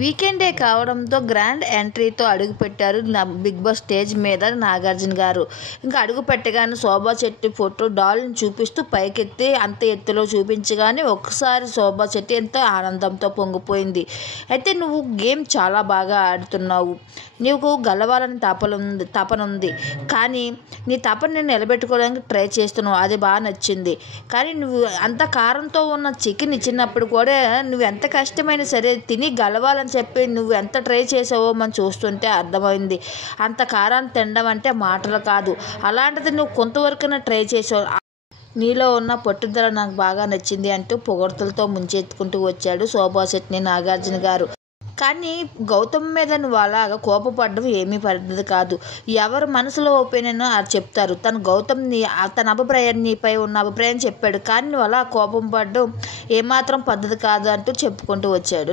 వీకెండే కావడంతో గ్రాండ్ ఎంట్రీతో అడుగుపెట్టారు big boss stage మీద నాగార్జున గారు. ఇంకా అడుగు పెట్టగానే శోభా శెట్టి ఫోటో డాల్ని చూపిస్తూ పైకెత్తి అంత ఎత్తులో చూపించగానే ఒక్కసారి శోభా శెట్టి ఎంతో ఆనందంతో పొంగిపోయింది. అయితే నువ్వు గేమ్ చాలా బాగా ఆడుతున్నావు, నీకు గెలవాలని తపనుంది, కానీ నీ తపని నిలబెట్టుకోవడానికి ట్రై చేస్తున్నావు, అది బాగా నచ్చింది. కానీ నువ్వు అంత కారంతో ఉన్న చికెన్ ఇచ్చినప్పుడు కూడా నువ్వు ఎంత కష్టమైనా సరే తిని గెలవాలని చెప్పి నువ్వు ఎంత ట్రై చేసావో మనం చూస్తుంటే అర్థమైంది. అంత కారాన్ని తినడం అంటే మాటలు కాదు, అలాంటిది నువ్వు కొంతవరకైనా ట్రై చేసావు, నీలో ఉన్న పట్టుదల నాకు బాగా నచ్చింది అంటూ పొగడ్తలతో ముంచెత్తుకుంటూ వచ్చాడు శోభా శెట్టిని నాగార్జున గారు. కానీ గౌతమ్ మీద నువ్వు అలాగా కోపపడడం ఏమీ పద్ధతి కాదు. ఎవరు మనసులో ఒపీనియన్ అది చెప్తారు. గౌతమ్ తన అభిప్రాయం నీపై ఉన్న అభిప్రాయం చెప్పాడు, కానీ నువ్వు అలా కోపం పడడం ఏమాత్రం పద్ధతి కాదు అంటూ చెప్పుకుంటూ వచ్చాడు.